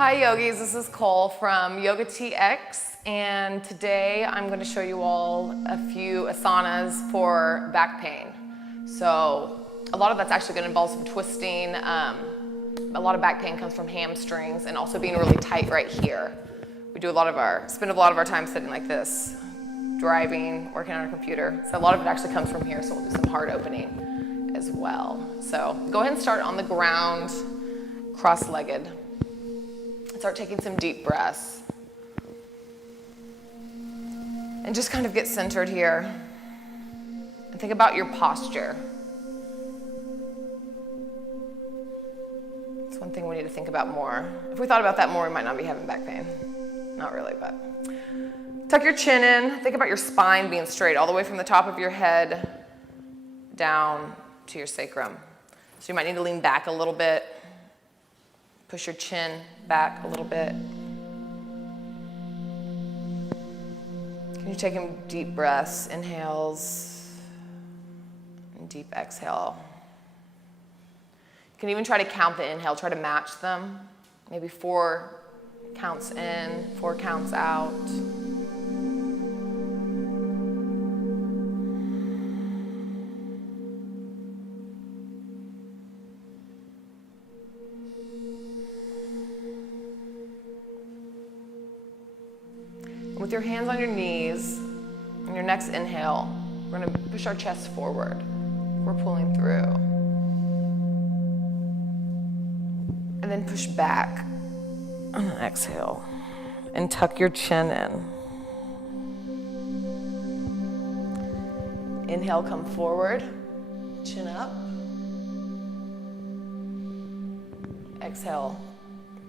Hi yogis, this is Cole from Yoga TX, and today I'm going to show you all a few asanas for back pain. So a lot of that's actually going to involve some twisting. A lot of back pain comes from hamstrings and also being really tight right here. We spend a lot of our time sitting like this, driving, working on our computer. So a lot of it actually comes from here, so we'll do some heart opening as well. So go ahead and start on the ground, cross-legged. Start taking some deep breaths. And just kind of get centered here. And think about your posture. It's one thing we need to think about more. If we thought about that more, we might not be having back pain. Not really, but. Tuck your chin in. Think about your spine being straight all the way from the top of your head down to your sacrum. So you might need to lean back a little bit. Push your chin back a little bit. Can you take in deep breaths, inhales, and deep exhale. You can even try to count the inhale, try to match them. Maybe 4 counts in, 4 counts out. With your hands on your knees, on your next inhale, we're going to push our chest forward. We're pulling through. And then push back on an exhale. And tuck your chin in. Inhale, come forward. Chin up. Exhale,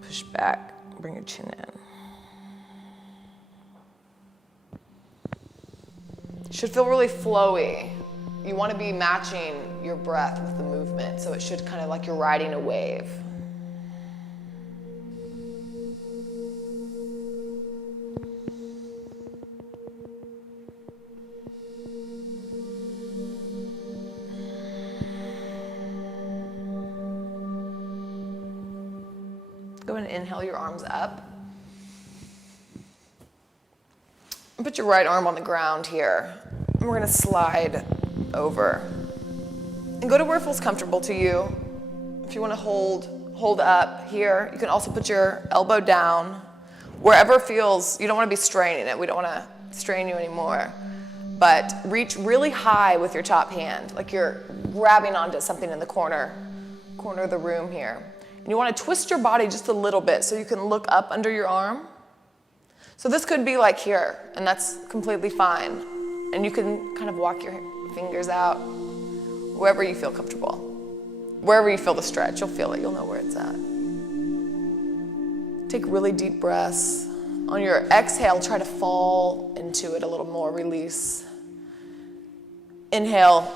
push back. Bring your chin in. Should feel really flowy. You want to be matching your breath with the movement, so it should kind of like you're riding a wave. Go ahead and inhale your arms up. Put your right arm on the ground here. And we're going to slide over. And go to where it feels comfortable to you. If you want to hold up here, you can also put your elbow down. Wherever it feels, you don't want to be straining it. We don't want to strain you anymore. But reach really high with your top hand, like you're grabbing onto something in the corner of the room here. And you want to twist your body just a little bit so you can look up under your arm. So this could be like here, and that's completely fine. And you can kind of walk your fingers out wherever you feel comfortable. Wherever you feel the stretch, you'll feel it, you'll know where it's at. Take really deep breaths. On your exhale, try to fall into it a little more, release. Inhale,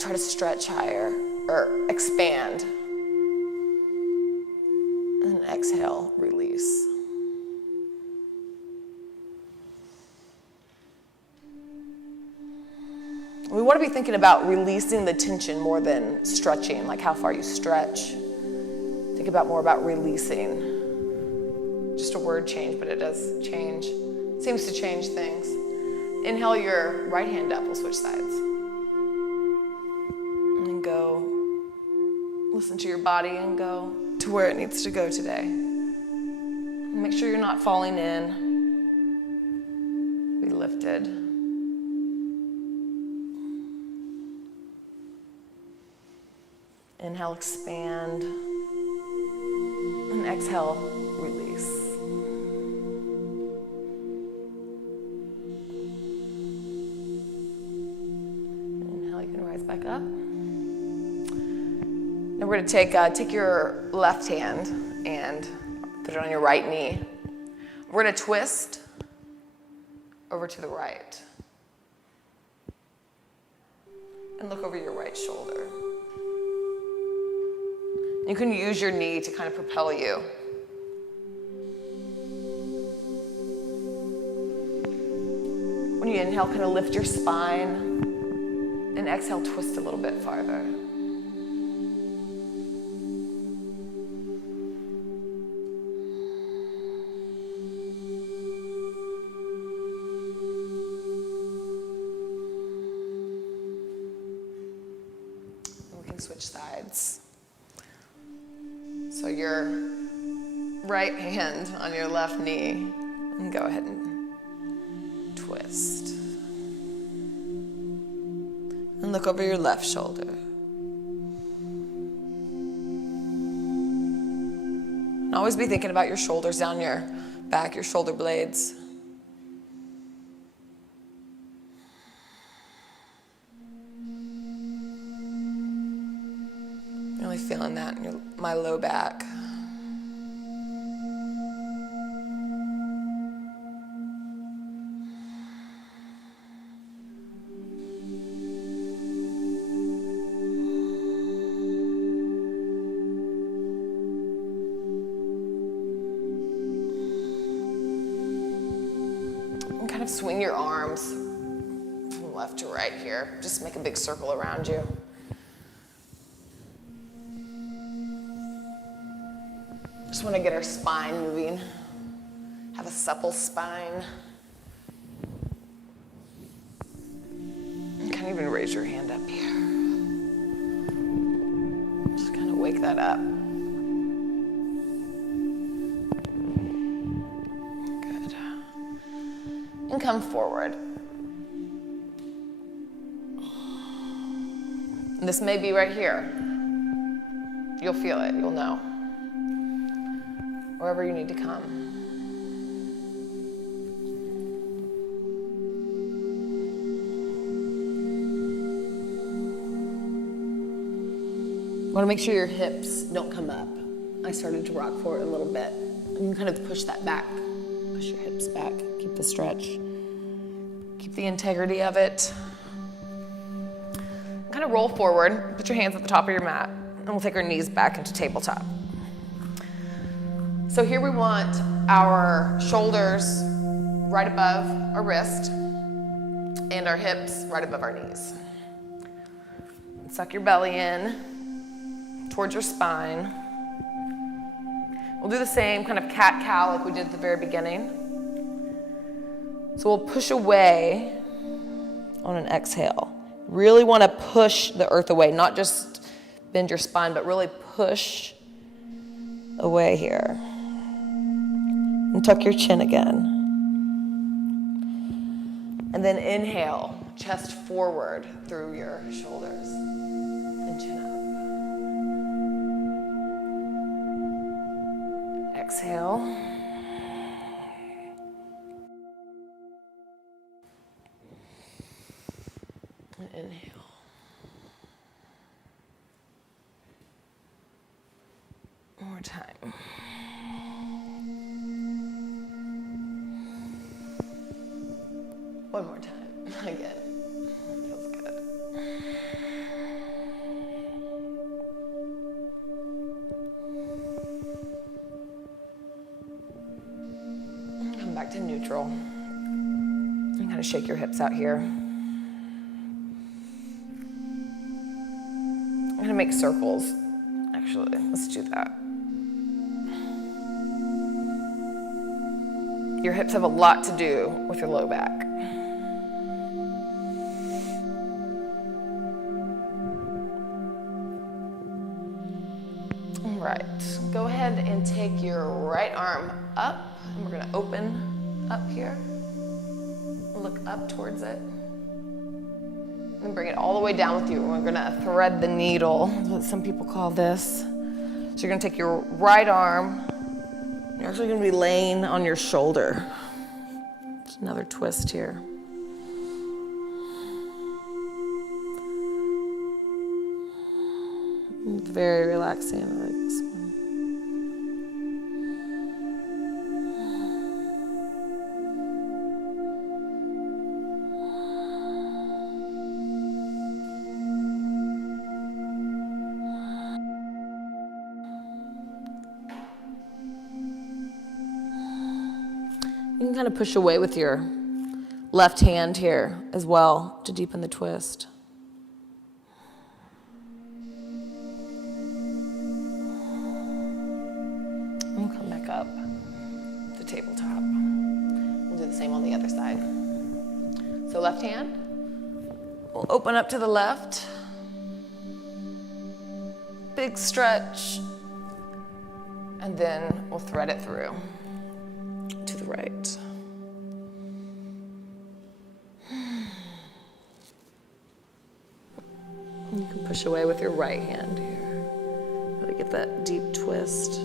try to stretch higher, or expand. And then exhale, release. We want to be thinking about releasing the tension more than stretching, like how far you stretch. Think about more about releasing. Just a word change, but it does change. Seems to change things. Inhale your right hand up. We'll switch sides. And then go. Listen to your body and go to where it needs to go today. And make sure you're not falling in. Be lifted. Inhale, expand, and exhale, release. Inhale, you can rise back up. Now we're going to take your left hand and put it on your right knee. We're going to twist over to the right. And look over your right shoulder. You can use your knee to kind of propel you. When you inhale, kind of lift your spine, and exhale, twist a little bit farther. can switch sides. So your right hand on your left knee, and go ahead and twist. And look over your left shoulder. And always be thinking about your shoulders down your back, your shoulder blades. Really feeling that in my low back. And kind of swing your arms from left to right here. Just make a big circle around you. Just want to get our spine moving. Have a supple spine. You can even raise your hand up here. Just kind of wake that up. Good. And come forward. And this may be right here. You'll feel it, you'll know. Wherever you need to come. Want to make sure your hips don't come up. I started to rock forward a little bit. And you kind of push that back. Push your hips back. Keep the stretch. Keep the integrity of it. Kind of roll forward. Put your hands at the top of your mat. And we'll take our knees back into tabletop. So here we want our shoulders right above our wrist and our hips right above our knees. Suck your belly in towards your spine. We'll do the same kind of cat-cow like we did at the very beginning. So we'll push away on an exhale. Really want to push the earth away, not just bend your spine, but really push away here. And tuck your chin again. And then inhale, chest forward through your shoulders and chin up. Exhale. And inhale. One more time. One more time, again. Feels good. And come back to neutral. And kind of shake your hips out here. I'm gonna make circles. Actually, let's do that. Your hips have a lot to do with your low back. Right, go ahead and take your right arm up, and we're gonna open up here. Look up towards it. And bring it all the way down with you. We're gonna thread the needle, that's what some people call this. So you're gonna take your right arm, you're actually gonna be laying on your shoulder. Just another twist here. Very relaxing, I like this one. You can kind of push away with your left hand here as well to deepen the twist. We'll come back up to tabletop. We'll do the same on the other side. So left hand, we'll open up to the left. big stretch. And then we'll thread it through to the right. You can push away with your right hand here. Really get that deep twist.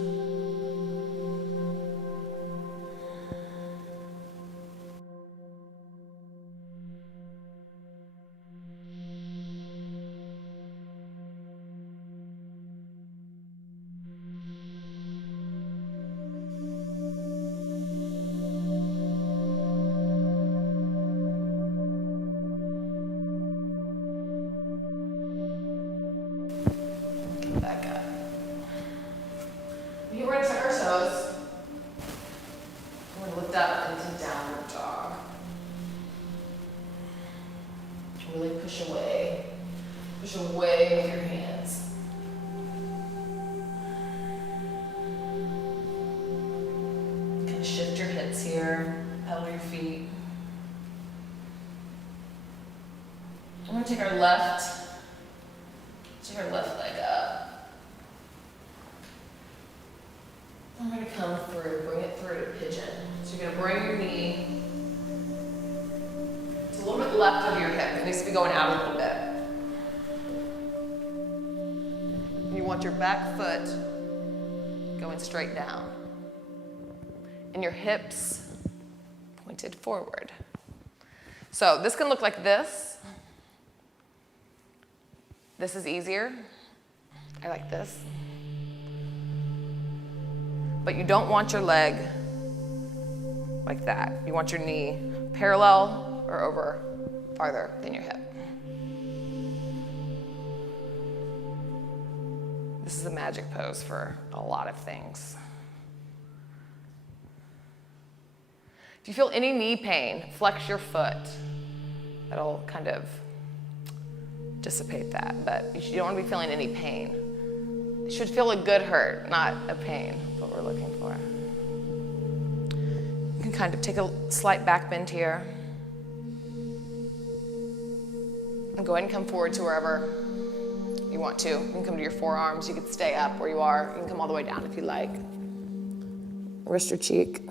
Back up. Here we're going to tuck our toes. We're going to lift up into downward dog. Really push away. Push away with your hands. Kind of shift your hips here, pedal your feet. I'm going to take our left leg up. I'm going to come through, bring it through to pigeon. So you're going to bring your knee to a little bit left of your hip. It needs to be going out a little bit. You want your back foot going straight down. And your hips pointed forward. So this can look like this. This is easier. I like this. But you don't want your leg like that. You want your knee parallel or over farther than your hip. This is a magic pose for a lot of things. If you feel any knee pain, flex your foot. That'll kind of dissipate that, but you don't want to be feeling any pain. You should feel a good hurt, not a pain, what we're looking for. You can kind of take a slight back bend here. And go ahead and come forward to wherever you want to. You can come to your forearms. You can stay up where you are. You can come all the way down if you like. Rest your cheek.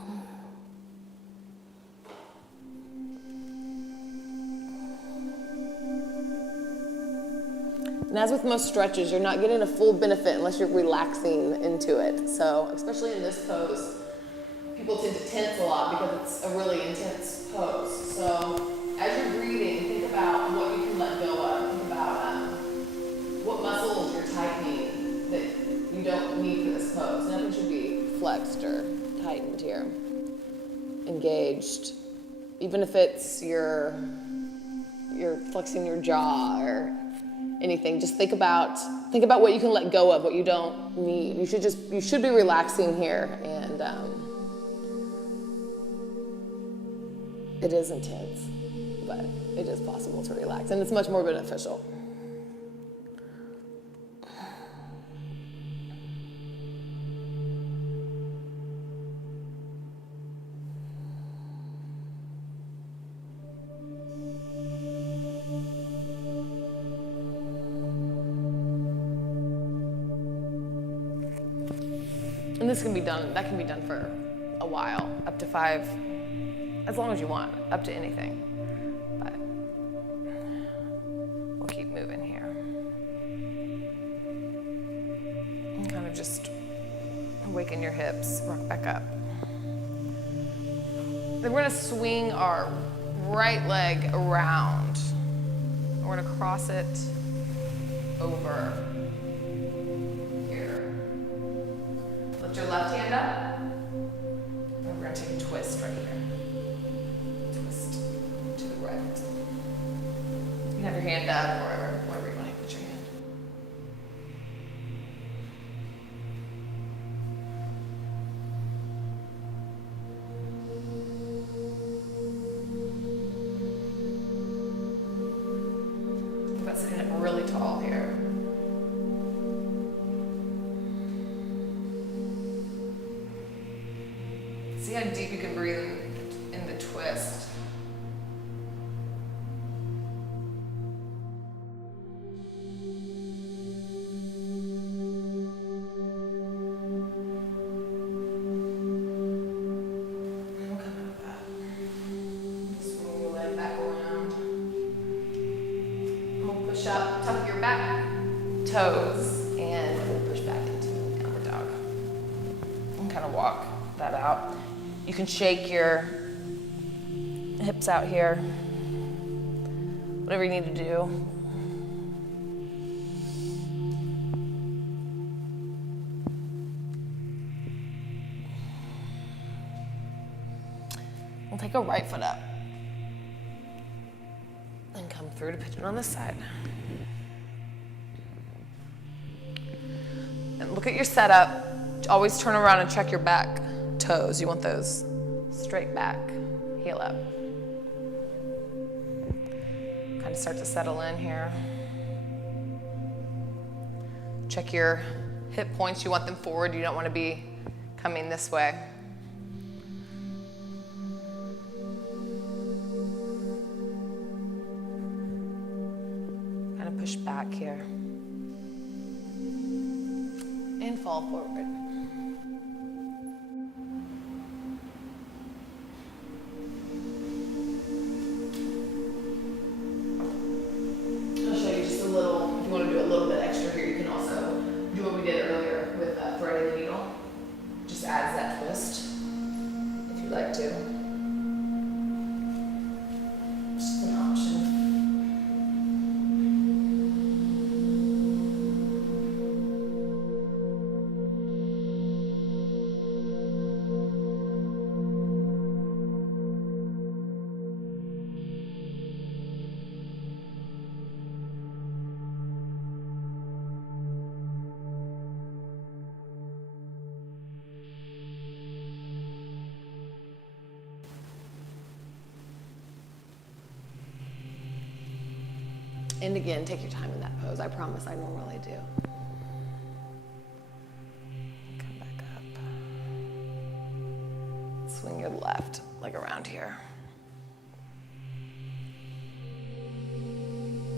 And as with most stretches, you're not getting a full benefit unless you're relaxing into it. So, especially in this pose, people tend to tense a lot because it's a really intense pose. So, as you're breathing, think about what you can let go of. Think about what muscles you're tightening that you don't need for this pose. Nothing should be flexed or tightened here. Engaged. Even if it's you're flexing your jaw or anything, just think about what you can let go of, what you don't need. You should be relaxing here, and it is intense, but it is possible to relax, and it's much more beneficial. And this can be done, that can be done for a while, up to 5, as long as you want, up to anything. But we'll keep moving here. And kind of just awaken your hips, rock back up. Then we're gonna swing our right leg around. We're gonna cross it over. Lift your left hand up, and we're going to take a twist right here. Twist to the right. You can have your hand up or wherever you want to put your hand. Think about sitting up really tall here. See how deep you can breathe in the twist. toes and we'll push back into downward dog. And kind of walk that out. You can shake your hips out here. Whatever you need to do. We'll take a right foot up and come through to pigeon on this side. And look at your setup. Always turn around and check your back toes. You want those straight back, heel up. Kind of start to settle in here. Check your hip points. You want them forward. You don't want to be coming this way. Kind of push back here. And fall forward. I'll show you just a little, if you want to do a little bit extra here, you can also do what we did earlier with threading the needle. Just adds that twist, if you'd like to. Just an option. And again, take your time in that pose. I promise I normally do. Come back up. Swing your left leg around here.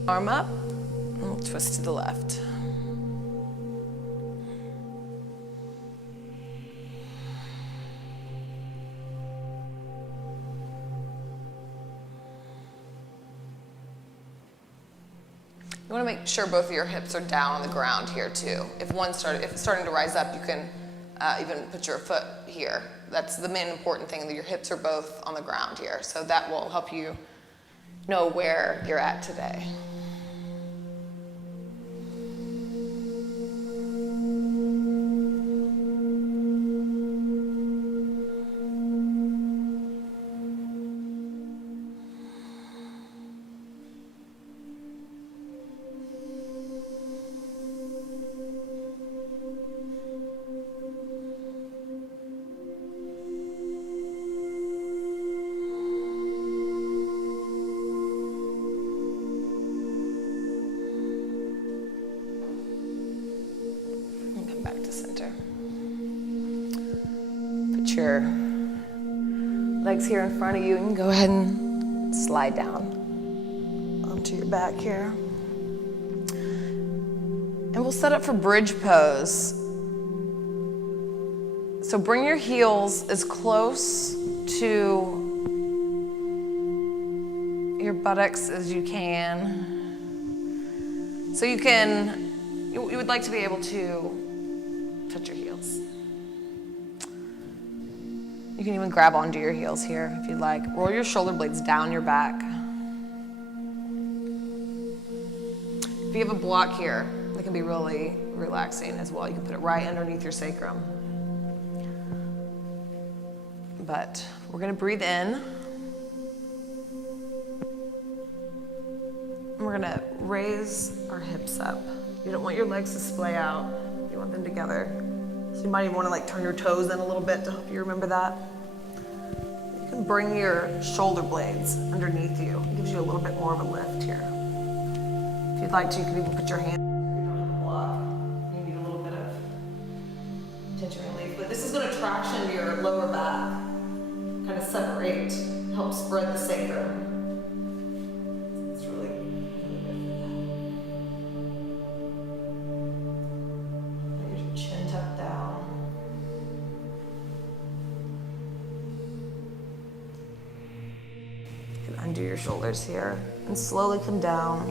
Arm up, and we'll twist to the left. You want to make sure both of your hips are down on the ground here too. If it's starting to rise up, you can even put your foot here. That's the main important thing, that your hips are both on the ground here. So that will help you know where you're at today. Back to center. Put your legs here in front of you and go ahead and slide down onto your back here. And we'll set up for bridge pose. So bring your heels as close to your buttocks as you can. So you would like to be able to touch your heels. You can even grab onto your heels here if you'd like. Roll your shoulder blades down your back. If you have a block here, it can be really relaxing as well. You can put it right underneath your sacrum. But we're gonna breathe in. And we're gonna raise our hips up. You don't want your legs to splay out. You want them together. So you might even want to turn your toes in a little bit to help you remember that. You can bring your shoulder blades underneath you. It gives you a little bit more of a lift here. If you'd like to, you can even put your hand. You don't have a block. You need a little bit of tension relief. But this is going to traction your lower back, kind of separate, help spread the sacrum. It's really good. Chin tucked down. You can undo your shoulders here and slowly come down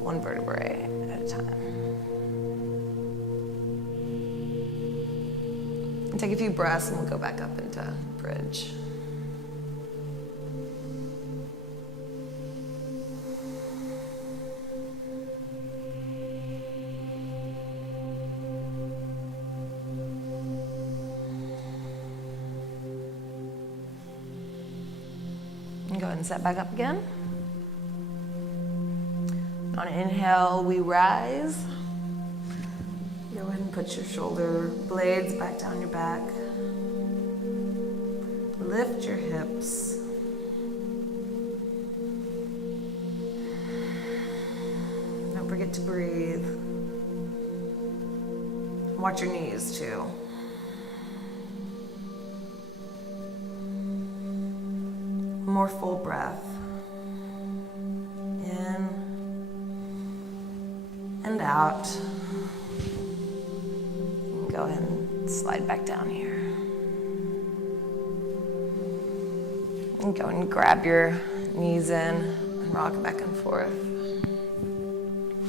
one vertebrae at a time. And take a few breaths and we'll go back up into bridge. And go ahead and set back up again. On an inhale, we rise. Go ahead and put your shoulder blades back down your back. Lift your hips. Don't forget to breathe. Watch your knees too. More full breath. In and out. Go ahead and slide back down here. And go and grab your knees in and rock back and forth.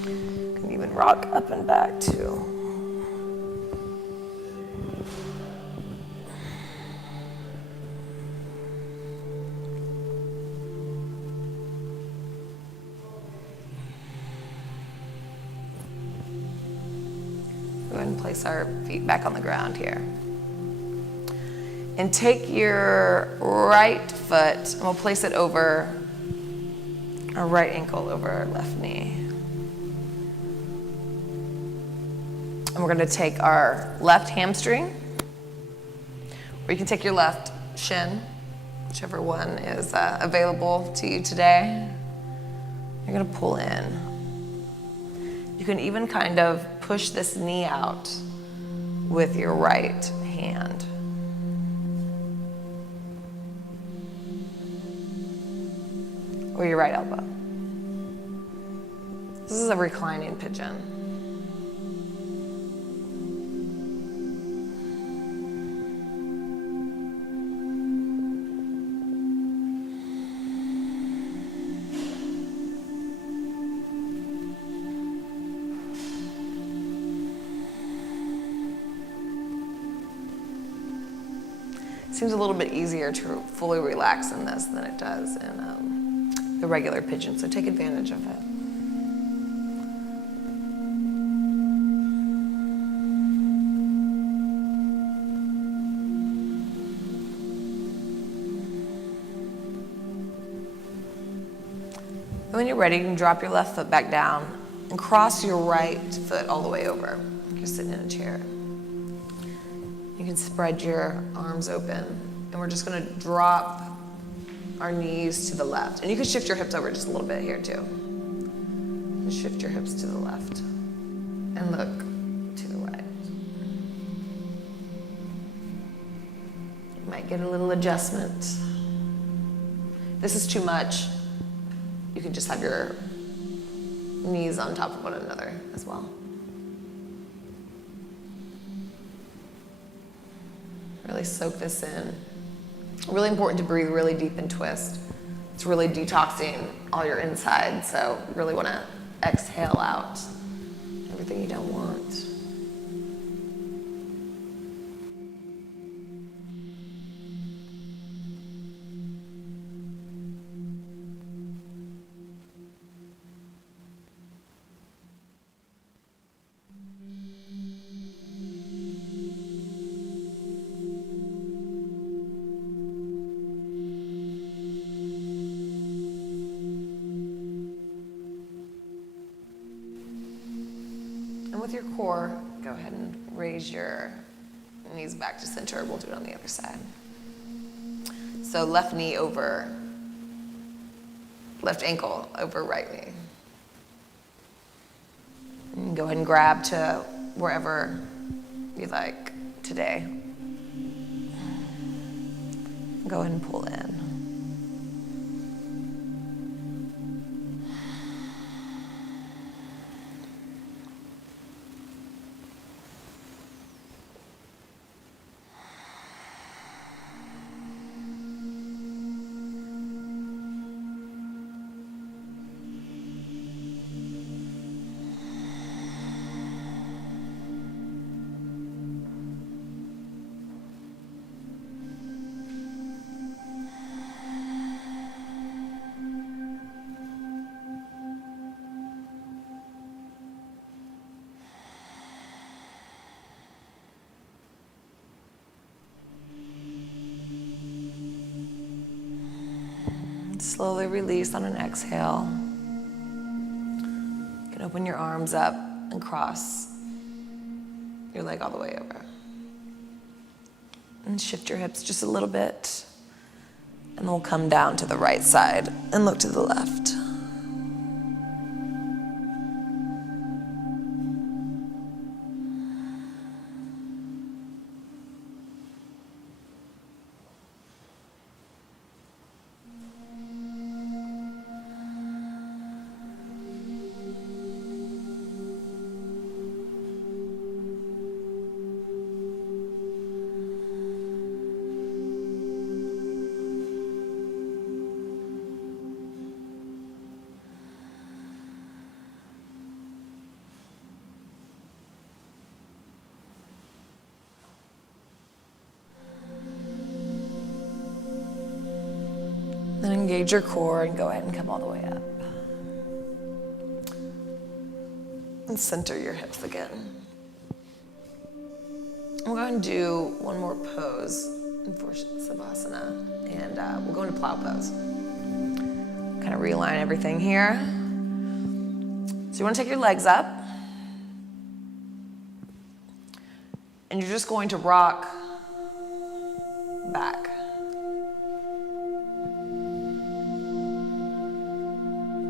You can even rock up and back too. Go ahead and place our feet back on the ground here. And take your right foot and we'll place it over our right ankle over our left knee. And we're going to take our left hamstring, or you can take your left shin, whichever one is available to you today. You're going to pull in. You can even kind of push this knee out with your right hand. Or your right elbow. This is a reclining pigeon. Seems a little bit easier to fully relax in this than it does in the regular pigeon, so take advantage of it. And when you're ready, you can drop your left foot back down and cross your right foot all the way over. You're sitting in a chair. You can spread your arms open, and we're just gonna drop our knees to the left. And you can shift your hips over just a little bit here too. Just shift your hips to the left and look to the right. You might get a little adjustment. If this is too much, you can just have your knees on top of one another as well. Really soak this in. Really important to breathe really deep and twist. It's really detoxing all your insides, so you really want to exhale out everything you don't want. With your core, go ahead and raise your knees back to center. We'll do it on the other side. So left knee over, left ankle over right knee. And go ahead and grab to wherever you like today. Go ahead and pull in. Slowly release on an exhale. You can open your arms up and cross your leg all the way over. And shift your hips just a little bit. And then we'll come down to the right side and look to the left. Then engage your core and go ahead and come all the way up. And center your hips again. We're going to do one more pose for Savasana, and we'll go into plow pose. Kind of realign everything here. So you want to take your legs up, and you're just going to rock back.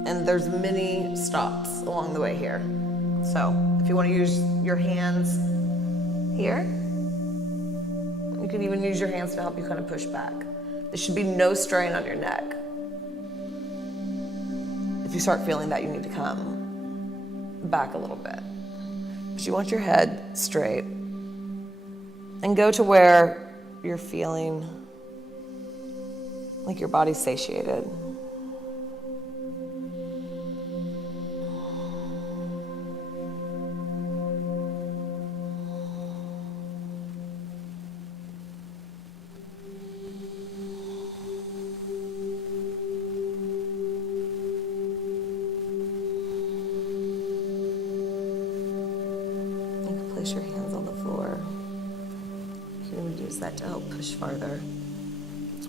And there's many stops along the way here. So if you want to use your hands here, you can even use your hands to help you kind of push back. There should be no strain on your neck. If you start feeling that, you need to come back a little bit. But you want your head straight. And go to where you're feeling like your body's satiated. Place your hands on the floor. You can use that to help push farther,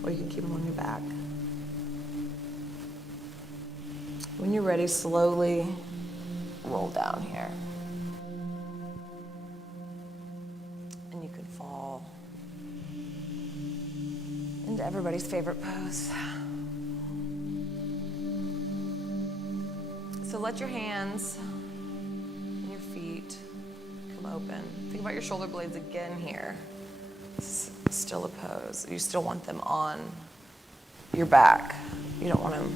or you can keep them on your back. When you're ready, slowly roll down here. And you can fall into everybody's favorite pose. So let your hands and your feet open. Think about your shoulder blades again here. This is still a pose. You still want them on your back. You don't want them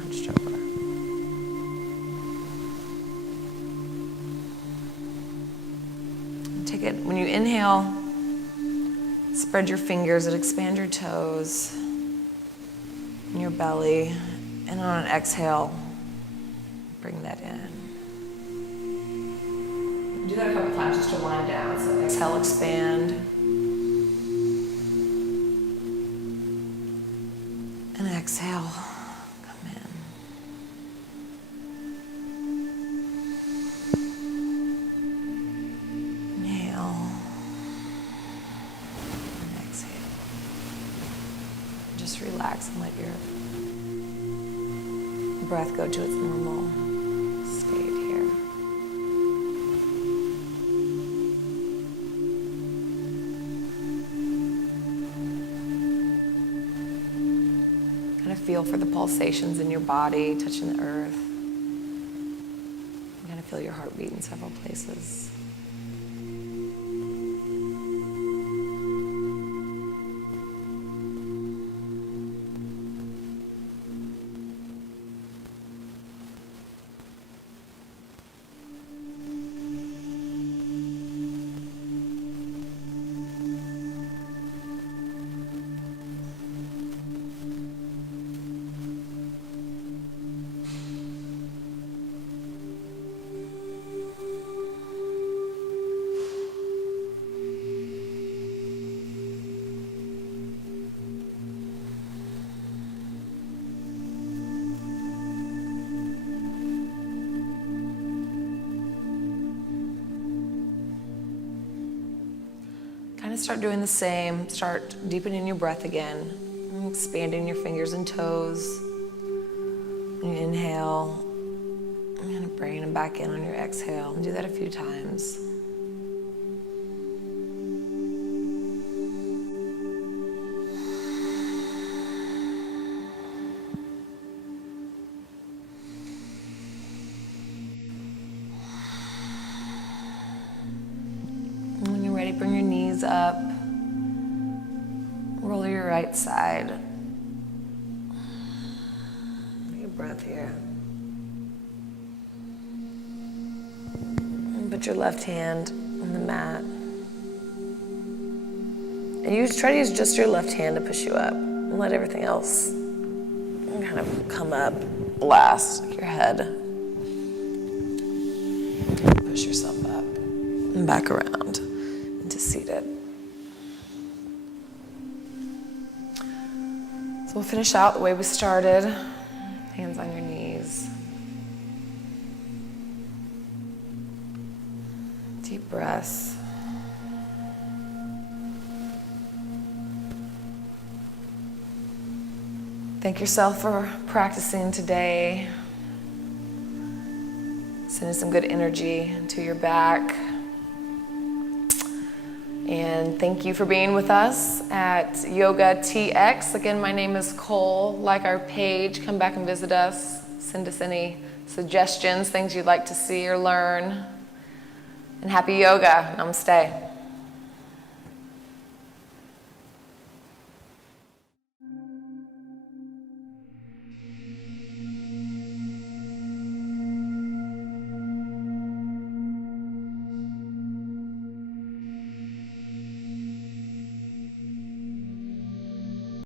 hunched over. Take it, when you inhale, spread your fingers and expand your toes in your belly. And on an exhale, bring that in. Do that a couple times just to wind down. So exhale, expand. And exhale, come in. Inhale. And exhale. Just relax and let your breath go to its normal state here. Feel for the pulsations in your body, touching the earth. You gotta feel your heartbeat in several places. Start doing the same. Start deepening your breath again, expanding your fingers and toes. You inhale. I'm gonna bring them back in on your exhale. Do that a few times. And when you're ready, bring your knees up. Roll your right side. Take a breath here. And put your left hand on the mat. And you try to use just your left hand to push you up. And let everything else kind of come up last, like your head. Push yourself up and back around into seated. So we'll finish out the way we started. Hands on your knees. Deep breaths. Thank yourself for practicing today. Sending some good energy to your back. And thank you for being with us at Yoga TX. Again, my name is Cole. Like our page, come back and visit us. Send us any suggestions, things you'd like to see or learn. And happy yoga. Namaste.